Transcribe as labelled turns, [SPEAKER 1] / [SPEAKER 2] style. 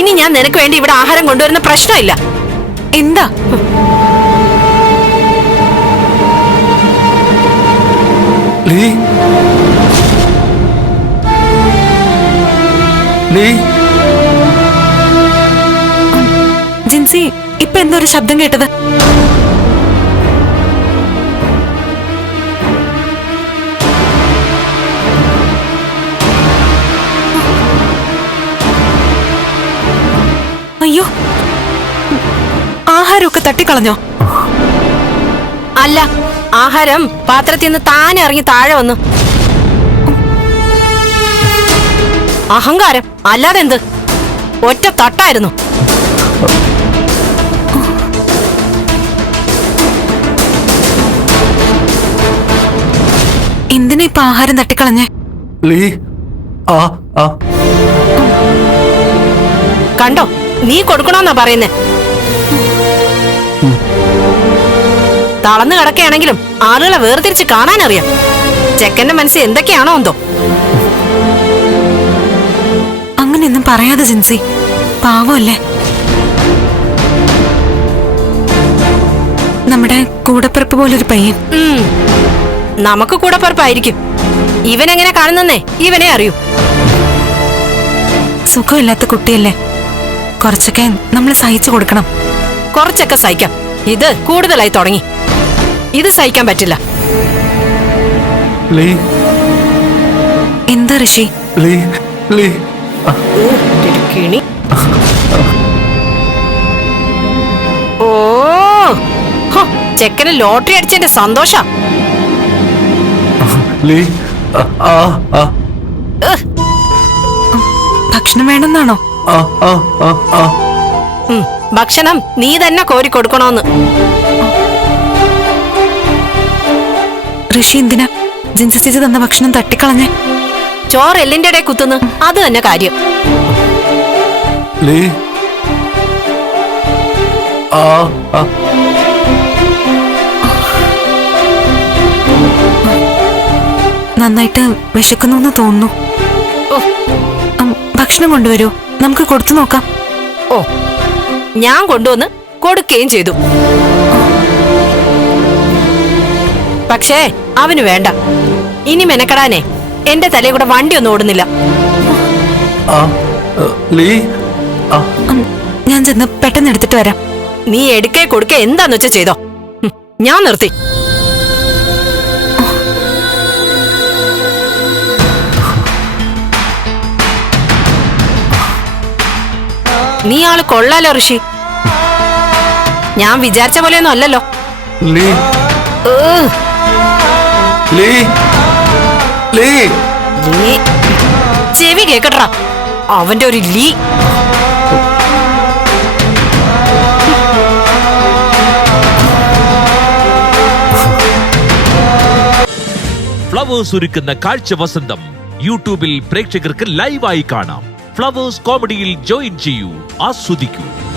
[SPEAKER 1] ഇനി ഞാൻ നിനക്ക് വേണ്ടി ഇവിടെ ആഹാരം കൊണ്ടുവരുന്ന പ്രശ്നമില്ല.
[SPEAKER 2] എന്താ?
[SPEAKER 3] ലീ. ലീ.
[SPEAKER 2] ജിൻസി ഇപ്പൊ എന്തൊരു ഒരു ശബ്ദം കേട്ടത്? ആഹാരമൊക്കെ തട്ടിക്കളഞ്ഞോ?
[SPEAKER 1] അല്ല ആഹാരം പാത്രത്തിൽ നിന്ന് താനെ ഇറങ്ങി താഴെ വന്നു. അഹങ്കാരം അല്ലാതെ എന്ത് ഒറ്റ തട്ടായിരുന്നു.
[SPEAKER 2] എന്തിനാ ഇപ്പൊ ആഹാരം തട്ടിക്കളഞ്ഞേ?
[SPEAKER 3] ലീ ആ ആ.
[SPEAKER 1] കണ്ടോ നീ കൊടുക്കണോന്നാ പറയുന്നേ. തളർന്നു കിടക്കുകയാണെങ്കിലും ആളുകളെ വേർതിരിച്ച് കാണാനറിയാം. ചെക്കന്റെ മനസ്സിൽ എന്തൊക്കെയാണോ എന്തോ.
[SPEAKER 2] അങ്ങനെയൊന്നും പറയാതെ ജിൻസി. പാവമല്ലേ? നമ്മുടെ കൂടപ്പിറപ്പ് പോലൊരു പയ്യൻ.
[SPEAKER 1] നമുക്ക് കൂടപ്പിറപ്പായിരിക്കും. ഇവനെങ്ങനെ കാണുന്നേ ഇവനെ അറിയൂ.
[SPEAKER 2] സുഖമില്ലാത്ത കുട്ടിയല്ലേ? കുറച്ചൊക്കെ നമ്മൾ സഹിച്ചു കൊടുക്കണം.
[SPEAKER 1] കുറച്ചൊക്കെ സഹിക്കാം. ഇത് കൂടുതലായി തുടങ്ങി. ഇത് സഹിക്കാൻ പറ്റില്ല.
[SPEAKER 2] എന്താ ഋഷി?
[SPEAKER 1] കിണി. ഓ ചെക്കന് ലോട്ടറി അടിച്ചതിന്റെ സന്തോഷ.
[SPEAKER 3] ആ ആ ആ.
[SPEAKER 2] ഭക്ഷണം വേണമെന്നാണോ?
[SPEAKER 3] ആ ആ ആ ആ.
[SPEAKER 1] ഭക്ഷണം നീ തന്നെ കോരി കൊടുക്കണോന്ന്.
[SPEAKER 2] ഋഷി എന്തിനാ? ജിൻസി ചേച്ചി തന്ന ഭക്ഷണം തട്ടിക്കളഞ്ഞേ.
[SPEAKER 1] ചോറ് എല്ലിന്റെ ഇടയിൽ കുത്തുന്നു. അത് തന്നെ കാര്യം.
[SPEAKER 3] ലീ. ആ ആ.
[SPEAKER 2] നന്നായിട്ട് വിശക്കുന്നു എന്ന് തോന്നുന്നു ഉം, ഭക്ഷണം കൊണ്ടുവരൂ. നമുക്ക് കൊടുത്തു നോക്കാം.
[SPEAKER 1] ഓ. ഞാൻ കൊണ്ടുവന്ന് കൊടുക്കുകയും ചെയ്തു. പക്ഷേ അവന് വേണ്ട. ഇനി മെനക്കെടാനേ എന്റെ തലയിൽ കൂടെ വണ്ടി ഒന്നും ഓടുന്നില്ല.
[SPEAKER 2] ഞാൻ ചെന്ന് പെട്ടെന്ന് എടുത്തിട്ട് വരാം.
[SPEAKER 1] നീ എടുക്കേ കൊടുക്കേ എന്താന്ന് വെച്ചാ ചെയ്തോ. ഞാൻ നിർത്തി. നീ ആൾ കൊള്ളാലോ ഋഷി. ഞാൻ വിചാരിച്ച പോലെയൊന്നും അല്ലല്ലോ. ചെവി കേക്കട്ടാ അവന്റെ ഒരു ലീ.
[SPEAKER 4] ഫ്ലവേഴ്സ് ഒരുക്കുന്ന കാഴ്ച വസന്തം യൂട്യൂബിൽ പ്രേക്ഷകർക്ക് ലൈവായി കാണാം. ഫ്ലവേഴ്സ് കോമഡിയിൽ ജോയിൻ ചെയ്യൂ. ആസ്വദിക്കൂ.